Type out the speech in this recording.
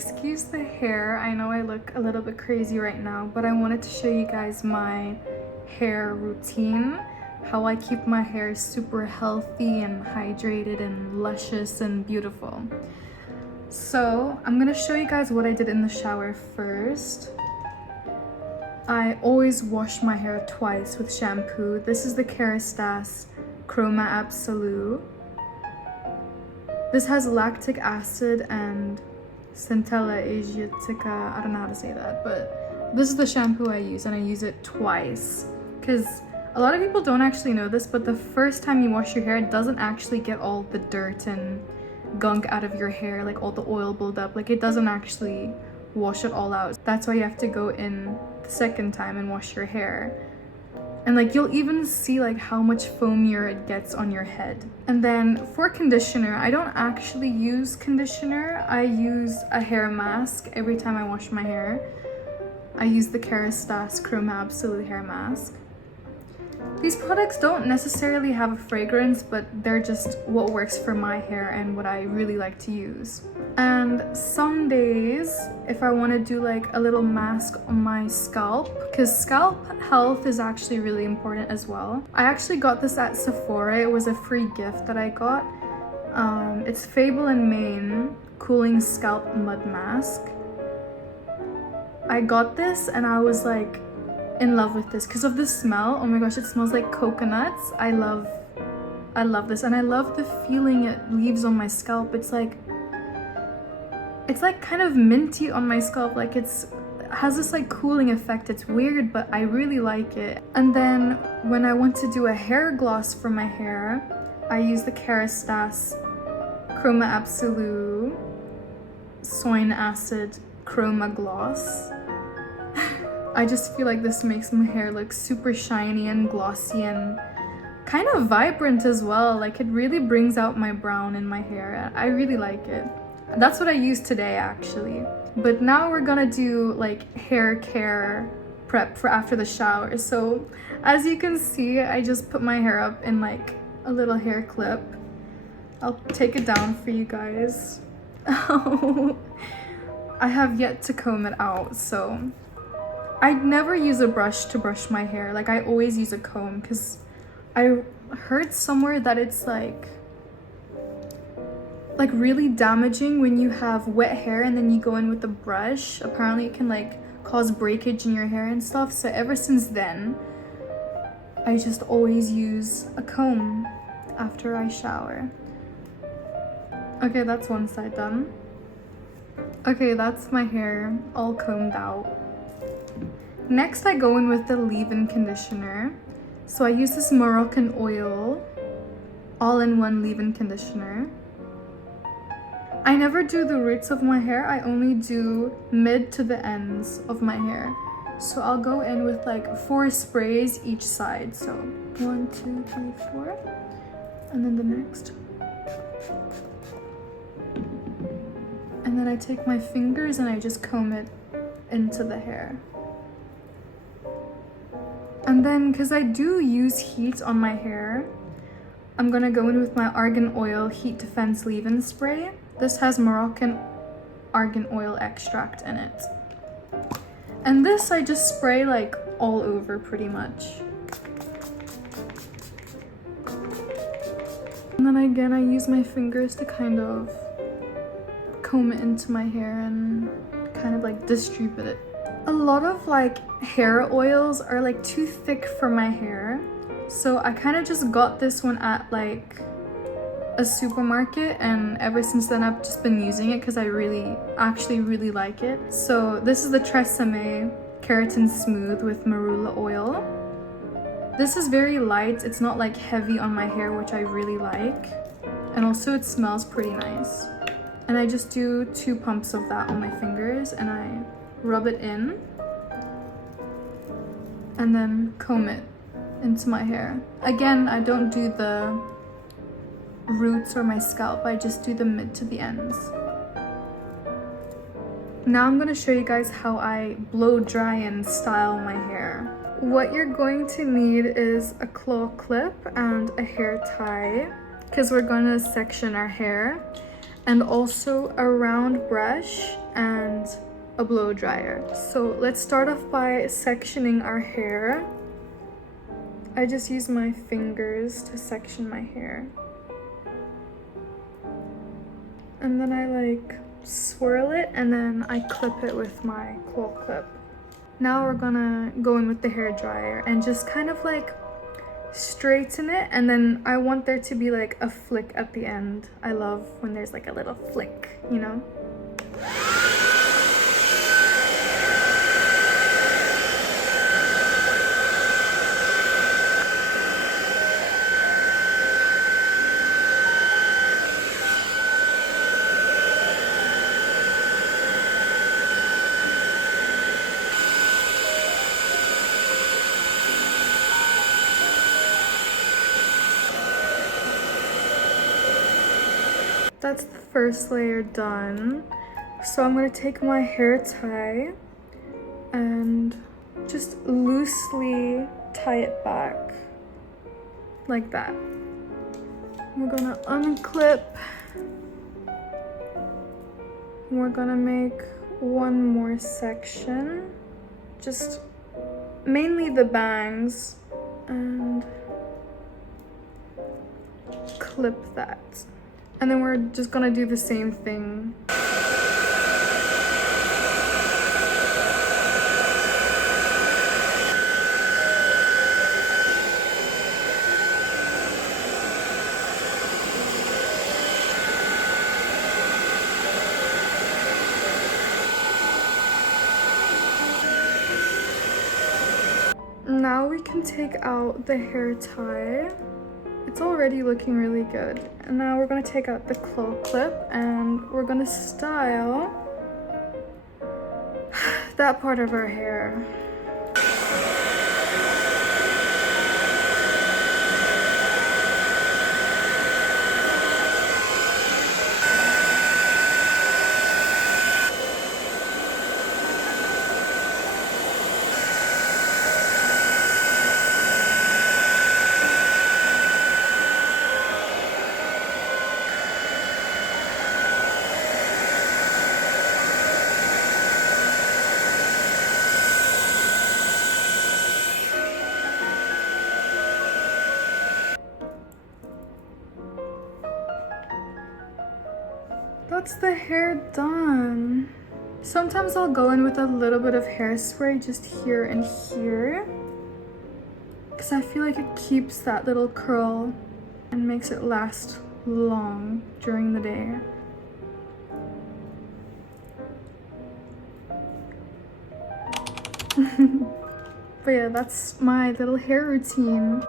excuse the hair. I know I look a little bit crazy right now, but I wanted to show you guys my hair routine, how I keep my hair super healthy and hydrated and luscious and beautiful. So I'm gonna show you guys what I did in the shower first. I always wash my hair twice with shampoo. This is the Kerastase Chroma Absolute. This has lactic acid and Centella Asiatica. I don't know how to say that, but this is the shampoo I use, and I use it twice. Because a lot of people don't actually know this, but the first time you wash your hair, it doesn't actually get all the dirt and gunk out of your hair, like all the oil buildup. Like, it doesn't actually wash it all out. That's why you have to go in the second time and wash your hair. And like, you'll even see like how much foamier it gets on your head. And then for conditioner, I don't actually use conditioner. I use a hair mask every time I wash my hair. I use the Kerastase Chroma Absolute hair mask. These products don't necessarily have a fragrance, but they're just what works for my hair and what I really like to use. And some days, if I want to do like a little mask on my scalp, because scalp health is actually really important as well. I actually got this at Sephora. It was a free gift that I got. It's Fable and Mane Cooling Scalp Mud Mask. I got this and I was like in love with this because of the smell. Oh my gosh, it smells like coconuts. I love this, and I love the feeling it leaves on my scalp. It's like kind of minty on my scalp. Like, it has this like cooling effect. It's weird, but I really like it. And then when I want to do a hair gloss for my hair, I use the Kerastase Chroma Absolute Soin Acid Chroma Gloss. I just feel like this makes my hair look super shiny and glossy and kind of vibrant as well. Like, it really brings out my brown in my hair. I really like it. That's what I used today actually. But now we're gonna do like hair care prep for after the shower. So as you can see, I just put my hair up in like a little hair clip. I'll take it down for you guys. I have yet to comb it out, so I never use a brush to brush my hair. Like, I always use a comb because I heard somewhere that it's like really damaging when you have wet hair and then you go in with a brush. Apparently it can like cause breakage in your hair and stuff. So ever since then, I just always use a comb after I shower. Okay, that's one side done. Okay, that's my hair all combed out. Next, I go in with the leave-in conditioner. So I use this Moroccan oil all-in-one leave-in conditioner. I never do the roots of my hair. I only do mid to the ends of my hair. So I'll go in with like 4 sprays each side. So 1, 2, 3, 4, and then the next. And then I take my fingers and I just comb it into the hair. And then, because I do use heat on my hair, I'm gonna go in with my Argan Oil Heat Defense Leave-In Spray. This has Moroccan argan oil extract in it. And this I just spray like all over pretty much. And then again, I use my fingers to kind of comb it into my hair and kind of like distribute it. A lot of like hair oils are like too thick for my hair, so I kind of just got this one at like a supermarket, and ever since then I've just been using it because I actually really like it. So this is the Tresemme Keratin Smooth with Marula oil. This is very light. It's not like heavy on my hair, which I really like, and also it smells pretty nice. And I just do 2 pumps of that on my fingers and I rub it in and then comb it into my hair. Again, I don't do the roots or my scalp, I just do the mid to the ends. Now I'm going to show you guys how I blow dry and style my hair. What you're going to need is a claw clip and a hair tie, because we're going to section our hair. and also a round brush and a blow dryer. So let's start off by sectioning our hair. I just use my fingers to section my hair. And then I like swirl it and then I clip it with my claw clip. Now we're gonna go in with the hair dryer and just kind of like straighten it, and then I want there to be like a flick at the end. I love when there's like a little flick, you know? That's the first layer done. So I'm gonna take my hair tie and just loosely tie it back like that. We're gonna unclip. We're gonna make one more section, just mainly the bangs, and clip that. And then we're just gonna do the same thing. Now we can take out the hair tie. It's already looking really good. And now we're gonna take out the claw clip and we're gonna style that part of our hair. That's the hair done. Sometimes I'll go in with a little bit of hairspray just here and here, because I feel like it keeps that little curl and makes it last long during the day. But yeah, that's my little hair routine.